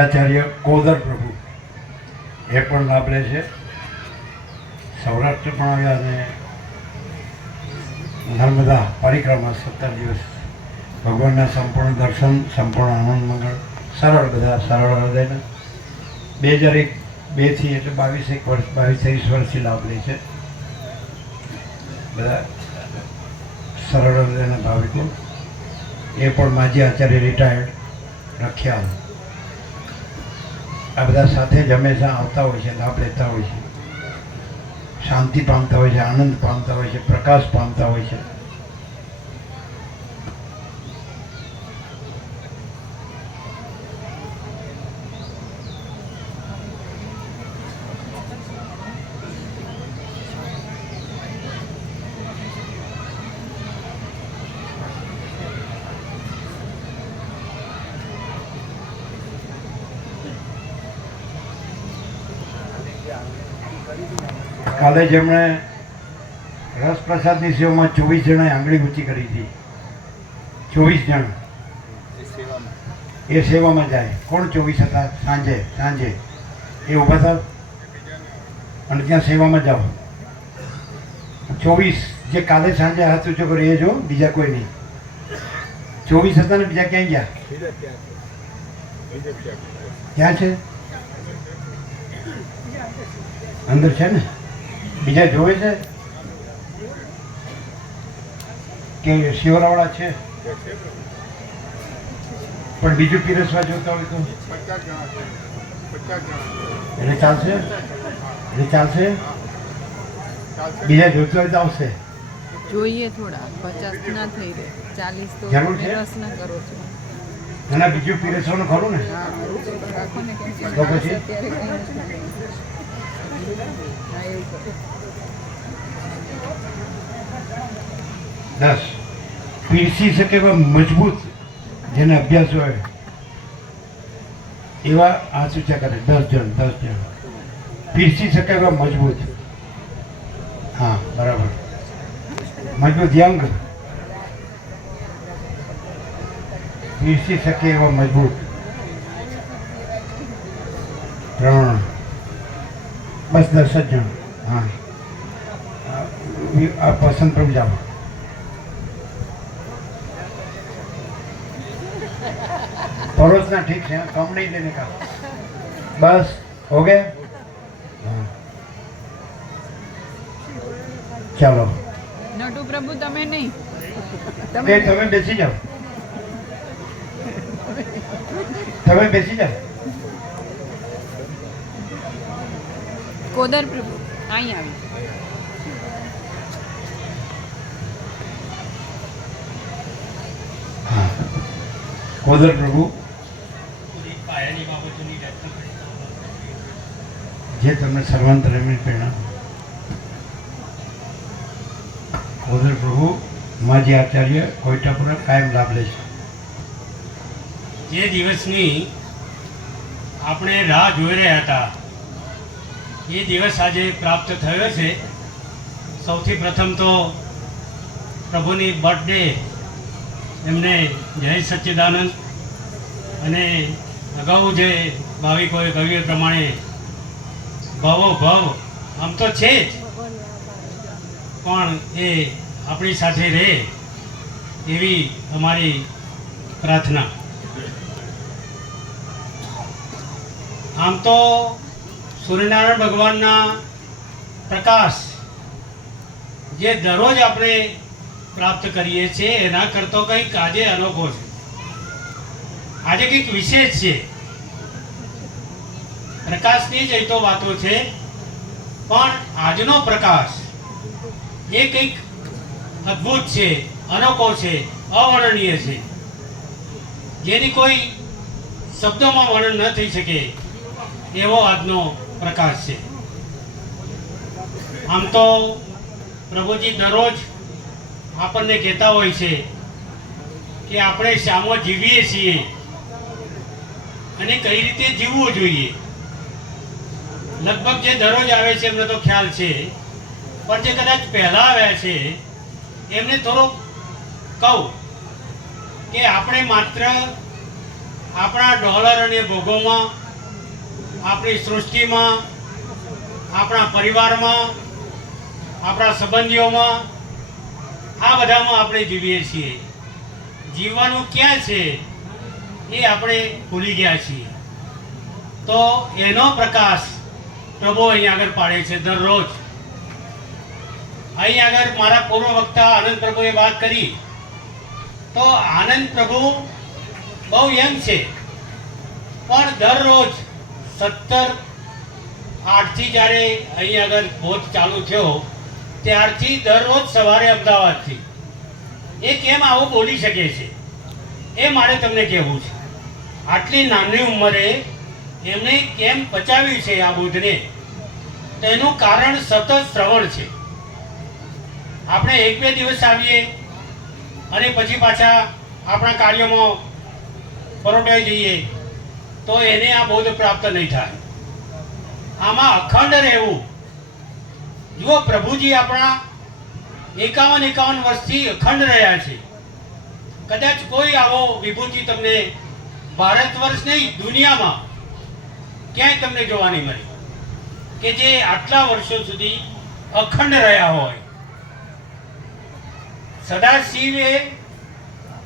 આચાર્ય કોદર પ્રભુ એ પણ લાભ લે છે. સૌરાષ્ટ્ર પણ આવ્યા અને નર્મદા પરિક્રમા 17 દિવસ ભગવાનના સંપૂર્ણ દર્શન, સંપૂર્ણ આનંદ મંગળ, સરળ, બધા સરળ હૃદયના. 2002થી એટલે 22-23 વર્ષથી લાભ લે છે બધા સરળ હૃદયના ભાવિકો. એ પણ માજી આચાર્ય રિટાયર્ડ રખ્યાલ. આ બધા સાથે જ હંમેશા આવતા હોય છે, લાભ લેતા હોય છે, શાંતિ પામતા હોય છે, આનંદ પામતા હોય છે, પ્રકાશ પામતા હોય છે. કાલે જેમણે રસપ્રસાદની સેવામાં 24 જણાએ આંગળી ઊંચી કરી હતી. 24 જણ એ સેવામાં જાય. કોણ 24 હતા? સાંજે એ ઊભા થાવ અને ત્યાં સેવામાં જાઓ. 24 જે કાલે સાંજે હાથ ઊંચો કર્યો એ જો, બીજા કોઈ નહીં. 24 હતા ને બીજા ક્યાંય ગયા? ક્યાં છે? અંદર છે ને? બીજા જોવે છે કે શિવરાવાળા છે? પણ બીજું પીરસવા જોતા હોય તો એટલે ચાલશે? બીજા જોતા હોય તો આવશે. જોઈએ થોડા 50 ના થઈ રહે, 40 તો જરૂર છે? રસ ના કરો છો. ના, બીજું પીરસવાનું ખરું ને? હા, રાખો ને કેમ કે તો પછી? અત્યારે કંઈ નથી. હા, એવું કરો. 10 પીરસી શકે એવા મજબૂત, જેને અભ્યાસ હોય એવા હાથ ઊંચા કરે. 10 જણ પીરસી શકે એવા મજબૂત. હા, બરાબર. મજબૂત યંગ પીરસી શકે એવા મજબૂત 3 બસ 10 જ જણ. હા, આ પસંદ પર જાઓ. परोसना ठीक है, कम नहीं देने का. बस हो गया. चलो નટુ પ્રભુ તમે નહીં, તમે બેસી જાઓ. તમે બેસી જાઓ. કોદર પ્રભુ અહીં આવી. હા, કોદર પ્રભુ જે તમને સર્વાંતરને પ્રેરણા. કોદર પ્રભુ માજી આચાર્ય કોઈટાપુરા કાયમ લાભ લે છે. જે દિવસની આપણે રાહ જોઈ રહ્યા હતા એ દિવસ આજે પ્રાપ્ત થયો છે. સૌથી પ્રથમ તો પ્રભુની બર્થડે, એમને જય સચ્ચિદાનંદ. અને અગાઉ જે ભાવિકોએ કહ્યું એ પ્રમાણે ભવો ભવ આમ તો છે જ, પણ એ આપણી સાથે રહે એવી અમારી પ્રાર્થના. આમ તો સૂર્યનારાયણ ભગવાનના પ્રકાશ જે દરરોજ આપણે પ્રાપ્ત કરીએ છીએ એના કરતો કંઈક આજે અનોખો છે. આજે કંઈક વિશેષ છે. પ્રકાશની જ તો વાતો છે, પણ આજનો પ્રકાશ એ કંઈક અદ્ભુત છે, અનોખો છે, અવર્ણનીય છે, જેની કોઈ શબ્દોમાં વર્ણન ન થઈ શકે એવો આજનો પ્રકાશ છે. આમ તો પ્રભુજી દરરોજ આપણને કહેતા હોય છે કે આપણે શામાં જીવીએ છીએ અને કઈ રીતે જીવવું જોઈએ. લગભગ જે દરરોજ આવે છે એમને તો ખ્યાલ છે, પણ જે કદાચ પહેલા આવ્યા છે એમને થોડોક કહું કે આપણે માત્ર આપણા ડોલર અને ભોગોમાં, આપણી સૃષ્ટિમાં, આપણા પરિવારમાં, આપણા સંબંધીઓમાં, આ બધામાં આપણે જીવીએ છીએ. જીવવાનું ક્યાં છે એ આપણે ભૂલી ગયા છીએ. તો એનો પ્રકાશ પ્રભુ અહીં આગળ પાડે છે દરરોજ. અહીં આગળ મારા પૂર્વ વક્તા આનંદ પ્રભુએ વાત કરી, તો આનંદ પ્રભુ બહુ યંગ છે, પણ દરરોજ 17-8થી જ્યારે અહીં આગળ બોધ ચાલુ થયો ત્યારથી દરરોજ સવારે અમદાવાદથી એ કેમ આવું બોલી શકે છે એ મારે તમને કહેવું છે. આટલી નાની ઉંમરે એમણે કેમ બચાવ્યું છે આ બોધને, તેનું કારણ સતત શ્રવણ છે. આપણે 1-2 દિવસ આવીએ અને પછી પાછા આપણા કાર્યોમાં પરોટાઈ જઈએ તો એને આ બોધ પ્રાપ્ત નહીં થાય. આમાં અખંડ રહેવું. જુઓ, પ્રભુજી આપણા 51 વર્ષથી અખંડ રહ્યા છે. કદાચ કોઈ આવો વિભૂતિ તમને ભારત વર્ષ નહીં, દુનિયામાં ક્યાંય તમને જોવા નહીં મળે કે જે આટલા વર્ષો સુધી અખંડ રહ્યા હોય. સદાશિવે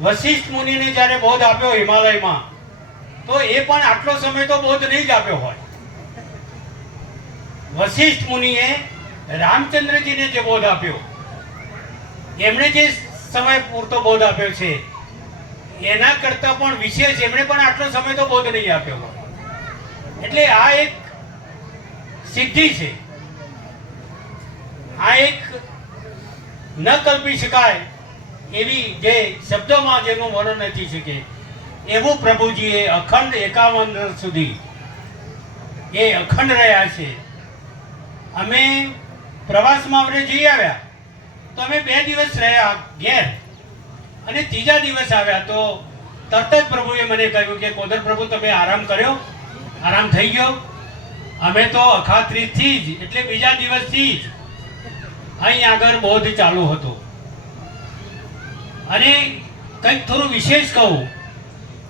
વશિષ્ઠ મુનિને જ્યારે બોધ આપ્યો હિમાલયમાં, તો એ પણ આટલો સમય તો બોધ નહીં જ આપ્યો હોય. વશિષ્ઠ મુનિએ રામચંદ્રજીને જે બોધ આપ્યો, એમણે જે સમય પૂરતો બોધ આપ્યો છે એના કરતા પણ વિશેષ એમણે પણ આટલો સમય તો બોધ નહીં આપ્યો હોય. એટલે આ એક સિદ્ધિ છે, આ એક ન કલ્પી શકાય એવી, જે શબ્દોમાં જેનું વર્ણન નથી શકે એવું પ્રભુજીએ અખંડ 51 વર્ષ સુધી એ અખંડ રહ્યા છે. અમે પ્રવાસમાં આપણે જઈ આવ્યા તો અમે 2 દિવસ રહ્યા ઘેર, અને 3જા દિવસ આવ્યા તો તરત જ પ્રભુએ મને કહ્યું કે કોદર પ્રભુ તમે આરામ કર્યો, આરામ થઈ ગયો. અમે તો અખાત્રીજથી જ, એટલે બીજા દિવસથી જ અહીં આગળ બોધ ચાલુ હતો. અને કંઈક થોડું વિશેષ કહું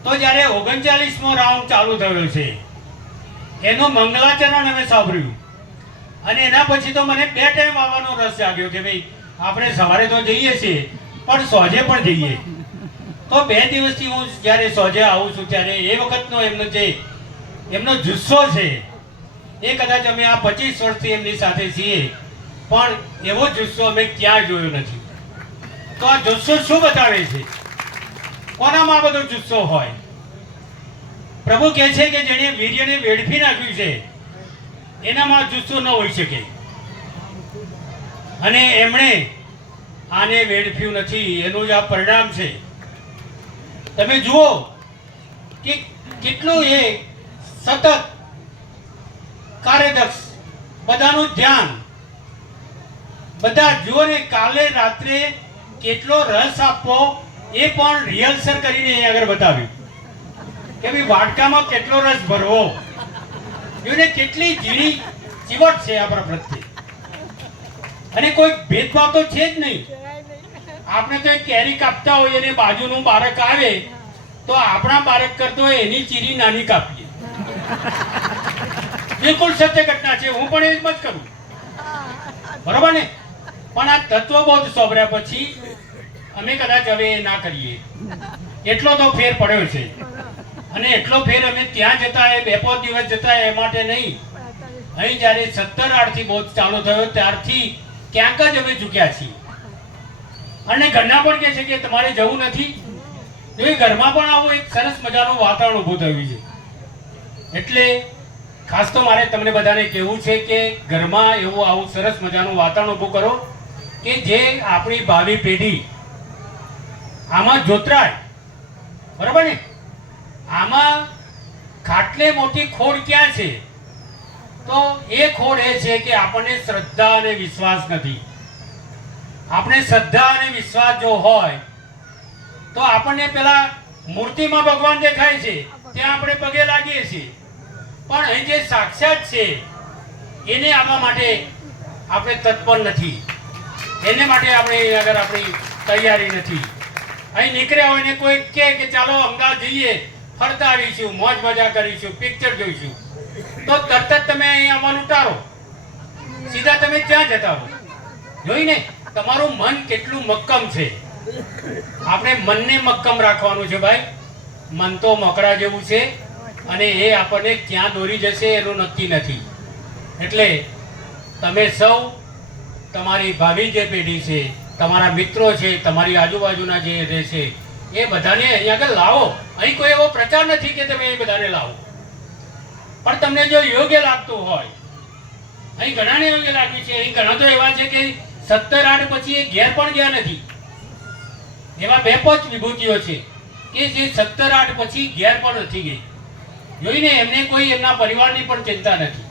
તો જ્યારે 39મો રાઉન્ડ ચાલુ થયો છે એનું મંગલાચરણ અમે સાંભળ્યું, અને એના પછી તો મને 2 ટાઈમ આવવાનો રસ જાગ્યો કે ભાઈ આપણે સવારે તો જઈએ છીએ પણ સોજે પણ જઈએ. તો 2 દિવસથી હું જ્યારે સોજે આવું છું ત્યારે એ વખતનો એમનો જુસ્સો છે એ કદાચ અમે આ 25 વર્ષથી એમની સાથે છીએ પણ એવો જુસ્સો અમે ક્યાં જોયો નથી. તો આ જુસ્સો શું બતાવે છે? કોનામાં આ બધો જુસ્સો હોય? પ્રભુ કહે છે કે જેણે વીર્યને વેડફી નાખ્યું છે એનામાં જુસ્સો ન હોઈ શકે, અને એમણે આને વેડફ્યું નથી, એનું જ આ પરિણામ છે. તમે જુઓ કે કેટલું એ સતત કાર્યદક્ષ, બધાનું ધ્યાન, બધા જુઓ ને કાલે રાત્રે કેટલો રસ આપવો એ પણ રિહર્સલ કરીને અહીં આગળ બતાવ્યું કે ભાઈ વાટકામાં કેટલો રસ ભરવો, એને કેટલી ઝીણી ચીવટ છે આપણા પ્રત્યે, અને કોઈ ભેદભાવ તો છે જ નહીં. આપણે તો એક કેરી કાપતા હોઈએ અને બાજુનું બાળક આવે તો આપણા બાળક કરતો એની ચીરી નાની કાપીએ. બિલકુલ સત્ય ઘટના છે, હું પણ એ જ મત કરું, બરોબર ને? પણ આ તત્વબોધ સોંપડ્યા પછી અમે કદાચ હવે ના કરીએ, એટલો તો ફેર પડ્યો છે. અને એટલો ફેર અમે ત્યાં જતા એ 2-5 દિવસ જતા એ માટે નહીં, અહીં જ્યારે 17-8થી બોધ ચાલુ થયો ત્યારથી ક્યાંક જ અમે ચૂક્યા છીએ. અને ઘરના પણ કહે છે કે તમારે જવું નથી. તો એ ઘરમાં પણ આવું એક સરસ મજાનું વાતાવરણ ઊભું થયું છે. એટલે ખાસ તો મારે તમને બધાને કહેવું છે કે ઘરમાં એવું આવું સરસ મજાનું વાતાવરણ ઊભું કરો કે જે આપણી ભાવિ પેઢી આમાં જોતરાય, બરાબર ને? આમાં ખાટલે મોટી ખોડ ક્યાં છે? તો એ ખોડ એ છે કે આપણને શ્રદ્ધા અને વિશ્વાસ નથી. આપણે શ્રદ્ધા અને વિશ્વાસ જો હોય તો આપણને પેલા મૂર્તિમાં ભગવાન દેખાય છે ત્યાં આપણે પગે લાગીએ છીએ, પણ અહીં જે સાક્ષાત છે એને આમાં માટે આપણે તત્પર નથી, એને માટે આપણે આગળ આપણી તૈયારી નથી. અહીં નીકળ્યા હોય ને કોઈ કહે કે ચાલો અમદાવાદ જઈએ ફરતા આવીશું, મોજ મજા કરીશું, પિક્ચર જોઈશું, તો તરત જ તમે અહીં આવવાનું ટાળો, સીધા તમે ત્યાં જતા હો. જોઈને તમારું મન કેટલું મક્કમ છે. આપણે મનને મક્કમ રાખવાનું છે ભાઈ. મન તો મકડા જેવું છે અને એ આપણને ક્યાં દોરી જશે એનું નક્કી નથી. એટલે તમે સૌ તમારી ભાવિ જે પેઢી છે, તમારા મિત્રો છે, તમારી આજુબાજુના જે રહેશે એ બધાને અહીંયા આગળ લાવો. અહીં કોઈ એવો પ્રચાર નથી કે તમે એ બધાને લાવો, પણ તમને જો યોગ્ય લાગતું હોય, અહીં ઘણાને યોગ્ય લાગ્યું છે. અહીં ઘણા તો એવા છે કે 17-8 પછી એ ઘેર પણ ગયા નથી. એવા 2-5 વિભૂતિઓ છે કે જે 17-8 પછી ઘેર પણ નથી ગઈ. જોઈને એમને કોઈ એમના પરિવારની પણ ચિંતા નથી.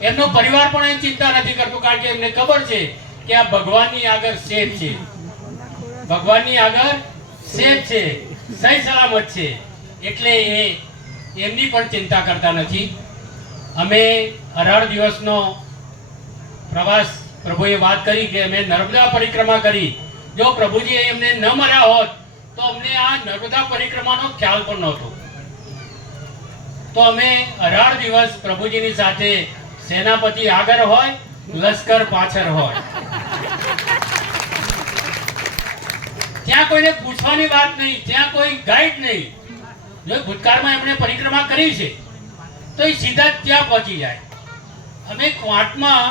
એમનો પરિવાર પણ એની ચિંતા નથી કરતું, કારણ કે એમને ખબર છે કે આ ભગવાનની આગળ સેફ છે, ભગવાનની આગળ સેફ છે, સહી સલામત છે. એટલે એ એમની પણ ચિંતા કરતા નથી. અમે 18 દિવસનો પ્રવાસ, પ્રભુએ વાત કરી કે અમે નર્મદા પરિક્રમા કરી. જો પ્રભુજી એમને ન મળ્યા હોત તો અમને આ નર્મદા પરિક્રમાનો ખ્યાલ પણ નહોતો. તો અમે 18 દિવસ પ્રભુજીની સાથે, સેનાપતિ આગળ હોય, લશ્કર પાછળ હોય. ત્યાં કોઈને પૂછવાની વાત નહીં, ત્યાં કોઈ ગાઈડ નહીં. જો ભૂતકાળમાં એમણે પરિક્રમા કરી છે તો એ સીધા જ ત્યાં પહોંચી જાય. અમે ક્વાંટમાં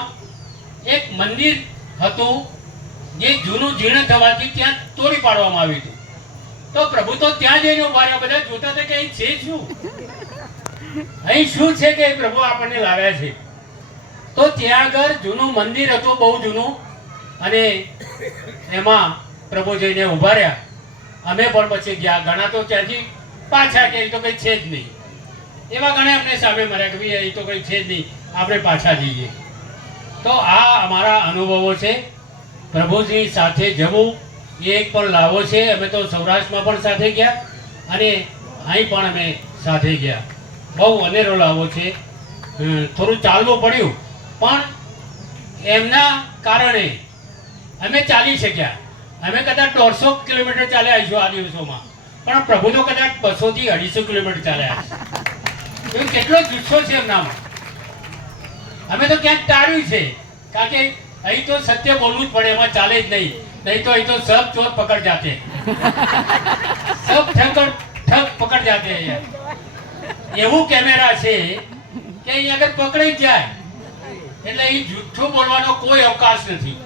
એક મંદિર હતું જે જૂનું જીર્ણ થવાથી ત્યાં તોડી પાડવામાં આવ્યું હતું. તો પ્રભુ તો ત્યાં જઈને ઉભા રહ્યા. બધા જોતા હતા કે અહીં છે શું, અહીં શું છે કે પ્રભુ આપણને લાવ્યા છે. તો ત્યાં આગળ જૂનું મંદિર હતું, બહુ જૂનું, અને એમાં પ્રભુ જઈને ઉભા રહ્યા. અમે પણ પછી ગયા. ઘણા તો ત્યાંથી પાછા કે તો કઈ છે જ નહીં. એવા ઘણા અમને સામે મળ્યા કે ભાઈ અહીં તો કઈ છે જ નહીં, આપણે પાછા જઈએ. તો આ અમારા અનુભવો છે. પ્રભુજી સાથે જવું એ એક પણ લાવો છે. અમે તો સૌરાષ્ટ્રમાં પણ સાથે ગયા અને અહીં પણ અમે સાથે ગયા. બહુ અનેરો લાવો છે. થોડું ચાલવું પડ્યું, પણ એમના કારણે અમે ચાલી શક્યા. અમે કદાચ 150 કિલોમીટર ચાલ્યા આવીશું આ દિવસોમાં, પણ પ્રભુ તો કદાચ 200 થી 250 કિલોમીટર ચાલ્યા. કેટલો જુસ્સો છે એમનામાં. અમે તો ક્યાંક ટાળ્યું છે, કારણ કે અહીં તો સત્ય બોલવું જ પડે, એમાં ચાલે જ નહીં. નહીં તો અહીં તો સબ ચોર પકડ જાતે, સબ ઠગ પકડ જાતે. એવું કેમેરા છે કે અહીં આગળ પકડાઈ જાય એટલે અહીં જુઠ્ઠું બોલવાનો કોઈ અવકાશ નથી.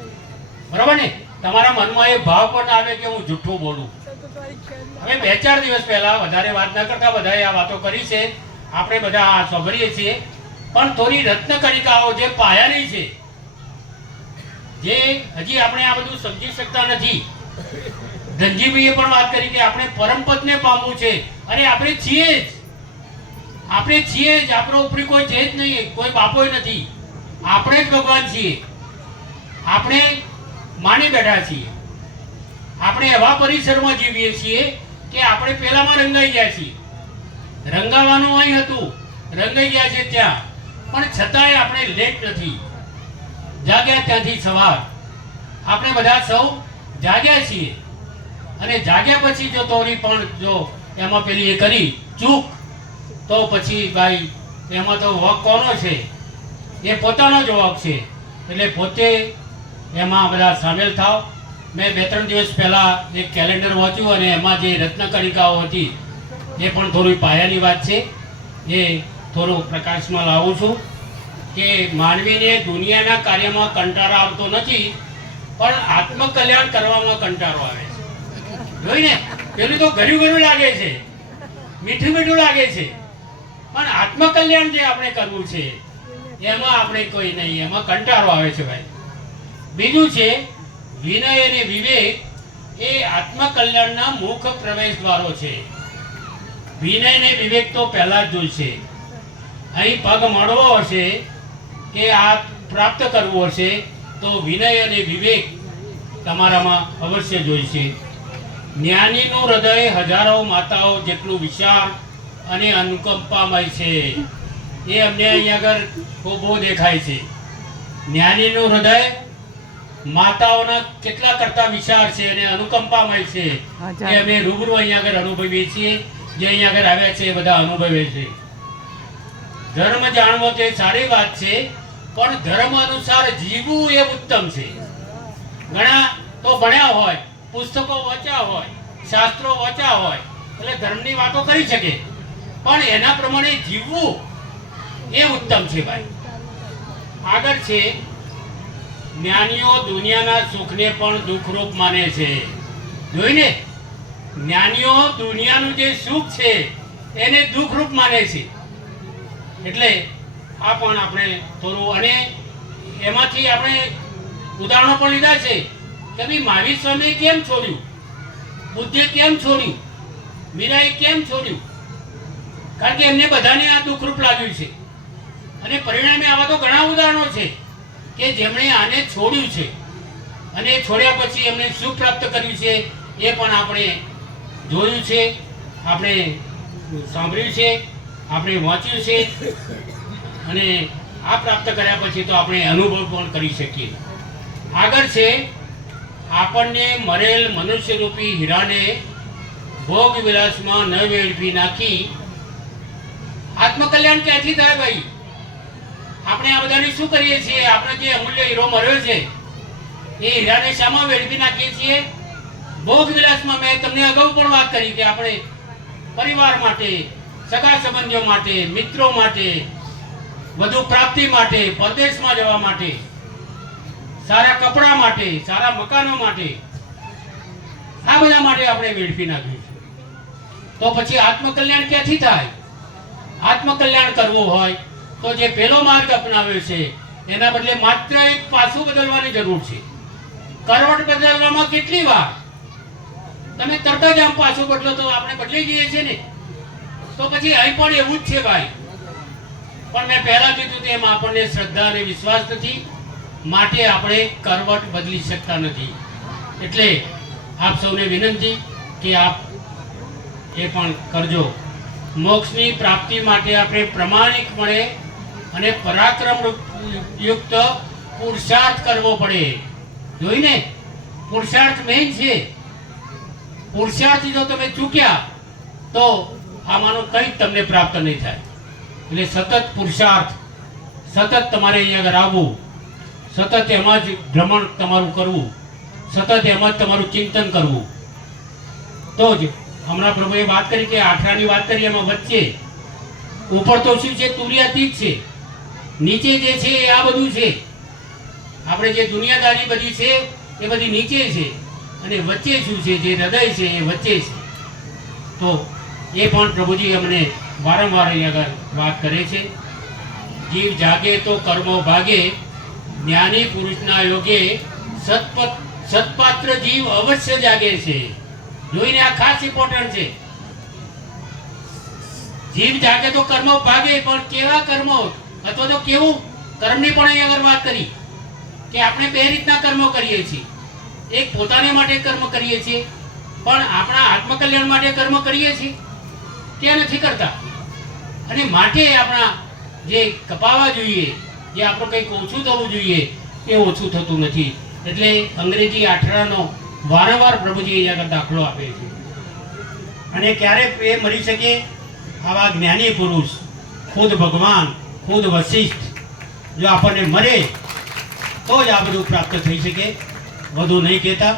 બરાબર ને? તમારા મનમાં એ ભાવ પણ આવે કે હું જુઠ્ઠું બોલું. હવે 2-4 દિવસ પહેલા, વધારે વાત ન કરતા, બધાએ આ વાતો કરી છે, આપણે બધા આ સાંભળીએ છીએ, પણ થોડી રત્નકણિકાઓ જે પાયાની છે, જે હજી આપણે આ બધું સમજી શકતા નથી. ધનજીભાઈએ પણ વાત કરી કે આપણે પરમપદને પામવું છે, અને આપણે છીએ જ. આપણે છીએ જ. આપણો ઉપરી કોઈ છે જ નહીં, કોઈ બાપોય નથી. આપણે જ ભગવાન છીએ. આપણે માની બેઠા છીએ. આપણે એવા પરિસરમાં જીવીએ છીએ કે આપણે પેલામાં રંગાઈ ગયા છીએ. રંગાવાનું અહીં હતું, રંગાઈ ગયા છે ત્યાં, પણ છતાંય આપણે લેટ નથી. જાગ્યા ત્યાંથી સવાર. આપણે બધા સૌ જાગ્યા છીએ, અને જાગ્યા પછી જો તોરી પણ જો એમાં પેલી એ કરી ચૂક, તો પછી ભાઈ એમાં તો વોક કોનો છે? એ પોતાનો જ વોક છે. એટલે પોતે એમાં બધા સામેલ થાવ. મેં 2-3 દિવસ પહેલા એક કેલેન્ડર વાંચ્યું અને એમાં જે રત્નકણિકાઓ હતી એ પણ થોડી પાયાની વાત છે. એ થોડું પ્રકાશમાં લાવું છું કે માનવીને દુનિયાના કાર્યમાં કંટાળો આવતો નથી, પણ આત્મકલ્યાણ કરવામાં કંટાળો આવે છે. જોઈને પેલું તો ઘરું લાગે છે, મીઠું મીઠું લાગે છે, પણ આત્મકલ્યાણ જે આપણે કરવું છે એમાં આપણે કોઈ નહીં, એમાં કંટાળો આવે છે ભાઈ. બીજું છે વિનય અને વિવેક. એ આત્મકલ્યાણના મુખ્ય પ્રવેશ દ્વારો છે. વિનય અને વિવેક તો પહેલા જ જોઈશે. અહીં પગ મળવો હશે કે આ પ્રાપ્ત કરવું હશે તો વિનય અને વિવેક તમારામાં અવશ્ય જોઈશે. જ્ઞાનીનું હૃદય હજારો માતાઓ જેટલું વિશાળ અને અનુકંપામય છે. એ અમને અહીંયા આગળ બહુ દેખાય છે. જ્ઞાનીનું હૃદય માતાઓના કેટલા કરતા વિશાળ છે અને અનુકંપામય છે. એ અમે રૂબરૂ અહીંયા આગળ અનુભવીએ છીએ. જે અહીંયા આગળ આવ્યા છે એ બધા અનુભવે છે. ધર્મ જાણવો તે સારી વાત છે, પણ ધર્મ અનુસાર જીવવું એ ઉત્તમ છે. ઘણા તો ભણ્યા હોય, પુસ્તકો વાંચ્યા હોય, શાસ્ત્રો વાંચ્યા હોય, એટલે ધર્મની વાતો કરી શકે, પણ એના પ્રમાણે જીવવું એ ઉત્તમ છે ભાઈ. આગળ છે જ્ઞાનીઓ દુનિયાના સુખને પણ દુઃખરૂપ માને છે. જોઈને જ્ઞાનીઓ દુનિયાનું જે સુખ છે એને દુઃખરૂપ માને છે. એટલે આ પણ આપણે થોડું, અને એમાંથી આપણે ઉદાહરણો પણ લીધા છે કે ભાઈ મહાવીર સ્વામીએ કેમ છોડ્યું, બુદ્ધે કેમ છોડ્યું, મીરાએ કેમ છોડ્યું, કારણ કે એમને બધાને આ દુઃખરૂપ લાગ્યું છે. અને પરિણામે આવા તો ઘણા ઉદાહરણો છે કે જેમણે આને છોડ્યું છે અને છોડ્યા પછી એમણે સુખ પ્રાપ્ત કર્યું છે. એ પણ આપણે જોયું છે, આપણે સાંભળ્યું છે, આપણે વાંચ્યું છે, અને આ પ્રાપ્ત કર્યા પછી તો આપણે અનુભવ પણ કરી શકીએ. આગળ છે આપણને મરેલ મનુષ્યરૂપી હીરાને ભોગ વિલાસમાં ન વેડફી નાખી આત્મકલ્યાણ ક્યાંથી થાય ભાઈ? આપણે આ બધાને શું કરીએ છીએ? આપણે જે અમૂલ્ય હીરો મર્યો છે એ હીરાને શામાં વેડફી નાખીએ છીએ? ભોગ વિલાસમાં. મેં તમને અગાઉ પણ વાત કરી કે આપણે પરિવાર માટે, સગા સંબંધીઓ માટે, મિત્રો માટે, વધુ પ્રાપ્તિ માટે, પરદેશમાં જવા માટે, સારા કપડા માટે, સારા મકાનો માટે, આ બધા માટે આપણે વેડફી નાખ્યું છે. તો પછી આત્મકલ્યાણ ક્યાંથી થાય? આત્મકલ્યાણ કરવું હોય તો જે પહેલો માર્ગ અપનાવ્યો છે એના બદલે માત્ર એક પાસું બદલવાની જરૂર છે. કરવટ બદલવામાં કેટલી વાર? તમે તરત જ આમ પાછું બદલો તો આપણે બદલી જઈએ છીએ ને. તો પછી અહીં પણ એવું જ છે ભાઈ. પણ મેં પહેલા કીધું તેમ આપણને શ્રદ્ધા અને વિશ્વાસ નથી, માટે આપણે કરવટ બદલી શકતા નથી. એટલે આપ સૌને વિનંતી કે આપ એ પણ કરજો. મોક્ષની પ્રાપ્તિ માટે આપણે પ્રમાણિકપણે અને પરાક્રમ યુક્ત પુરુષાર્થ કરવો પડે. જોઈને પુરુષાર્થ મેઇન છે. પુરુષાર્થ જો તમે ચૂક્યા તો આમાંનું કંઈ તમને પ્રાપ્ત નહીં થાય. એટલે સતત પુરુષાર્થ, સતત તમારે અહીંયા આગળ આવવું, સતત એમાં જ ભ્રમણ તમારું કરવું, સતત એમાં જ તમારું ચિંતન કરવું. તો જ હમણાં પ્રભુએ વાત કરી કે આઠરાની વાત કરી, એમાં વચ્ચે ઉપર તો શું છે? તુર્યાતીત છે. નીચે જે છે એ આ બધું છે. આપણે જે દુનિયાદારી બધી છે એ બધી નીચે છે, અને વચ્ચે શું છે? જે હૃદય છે એ વચ્ચે છે. તો એ પણ પ્રભુજી અમને વારંવાર અહીંયા આગળ વાત કરે છે. જીવ જાગે તો કર્મો ભાગે, જ્ઞાની પુરુષના યોગે સત્પાત્ર જીવ અવશ્ય જાગે છે. જોઈને આ ખાસ ઇમ્પોર્ટન્ટ છે. જીવ જાગે તો કર્મો ભાગે, પણ કેવા કર્મો અથવા તો કેવું કર્મની પણ અહીં આગળ વાત કરી કે આપણે બે રીતના કર્મો કરીએ છીએ. એક પોતાને માટે કર્મ કરીએ છીએ, પણ આપણા આત્મકલ્યાણ માટે કર્મ કરીએ છીએ કે નથી કરતા. અને માટે આપણા જે કપાવા જોઈએ, જે આપણું કંઈક ઓછું થવું જોઈએ એ ઓછું થતું નથી. એટલે અંગ્રેજી આઠરાનો વારંવાર પ્રભુજી અહીંયા દાખલો આપે છે. અને ક્યારે એ મળી શકે? આવા જ્ઞાની પુરુષ, ખુદ ભગવાન, ખુદ વશિષ્ઠ જો આપણને મળે તો જ આ બધું પ્રાપ્ત થઈ શકે. વધુ નહીં કહેતા.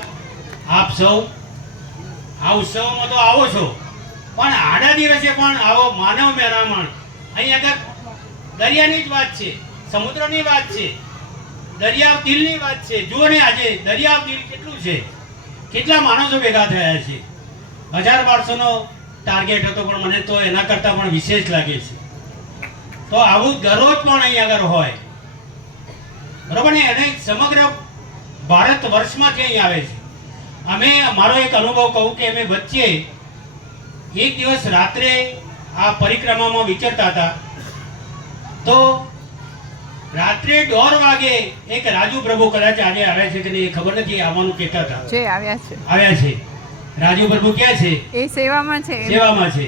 આપ સૌ આ ઉત્સવમાં તો આવો છો, પણ આડા દિવસે પણ આવો. માનવ મેરામણ અહીં આગળ દરિયાની જ વાત છે, સમુદ્રની વાત છે, દરિયા દિલની વાત છે. જુઓ ને આજે દરિયા દિલ કેટલું છે, કેટલા માણસો ભેગા થયા છે. 1000-1200નો ટાર્ગેટ હતો, પણ મને તો એના કરતાં પણ વિશેષ લાગે છે. તો આવું દરરોજ પણ અહીં આગળ હોય, બરોબર ને? અને સમગ્ર ભારત વર્ષમાંથી અહીં આવે છે. અમે મારો એક અનુભવ કહું કે અમે વચ્ચે એક દિવસ રાત્રે આ પરિક્રમામાં વિચરતા હતા, તો રાત્રે 1:30 વાગે એક રાજુ પ્રભુ, કદાચ આજે આવ્યા છે કે નહીં ખબર નથી, આવવાનું કહેતા હતા. આવ્યા છે. રાજુ પ્રભુ ક્યાં છે? એ સેવામાં છે. સેવામાં છે.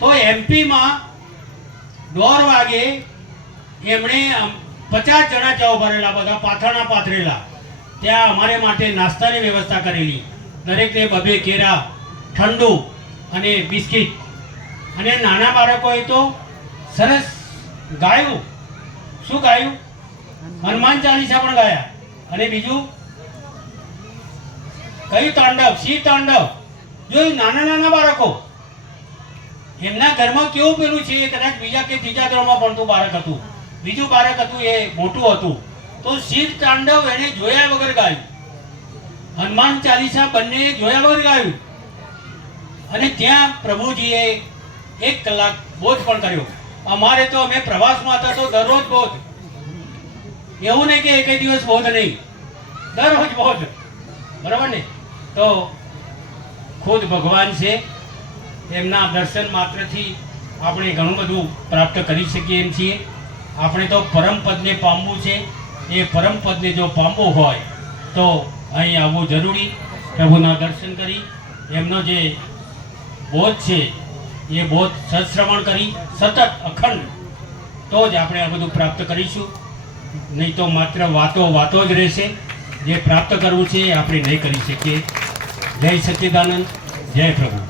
તો એમપીમાં 1:30 વાગે એમણે 50 જણા ચા ભરેલા, બધા પાથરણા પાથરેલા. ત્યાં અમારે માટે નાસ્તાની વ્યવસ્થા કરેલી. દરેકને 2 કેરા, ઠંડુ અને બિસ્કિટ અને નાના બાળકોએ તો સરસ ગાયું. શું ગાયું? હનુમાન ચાલીસા પણ ગાયા. અને બીજું કયું તાંડવ? શિવ તાંડવ. જોયું નાના નાના બાળકો, એમના ઘરમાં કેવું પેલું છે, કદાચ બીજા કે ત્રીજા ધોરણમાં ભણતું બાળક હતું, બીજું બાળક હતું એ મોટું હતું, તો શિવ તાંડવ એને જોયા વગર ગાયું. હનુમાન ચાલીસા બંને જોયા વગર ગાયું. અને ત્યાં પ્રભુજીએ 1 કલાક બોધ પણ કર્યો. અમારે તો અમે પ્રવાસમાં હતા તો દરરોજ બોધ. એવું નહીં કે એક દિવસ બોધ નહીં, દરરોજ બોધ. બરાબર ને? તો ખુદ ભગવાન છે, એમના દર્શન માત્રથી આપણે ઘણું બધું પ્રાપ્ત કરી શકીએ એમ છીએ. આપણે તો પરમ પદને પામવું છે. એ પરમ પદને જો પામવું હોય તો અહીં આવવું જરૂરી. પ્રભુના દર્શન કરી એમનો જે બોધ છે એ બોધ સત્શ્રવણ કરી સતત અખંડ, તો જ આપણે આ બધું પ્રાપ્ત કરીશું. નહીં તો માત્ર વાતો જ રહેશે. જે પ્રાપ્ત કરવું છે એ આપણે નહીં કરી શકીએ. જય સચ્ચિદાનંદ, જય પ્રભુ.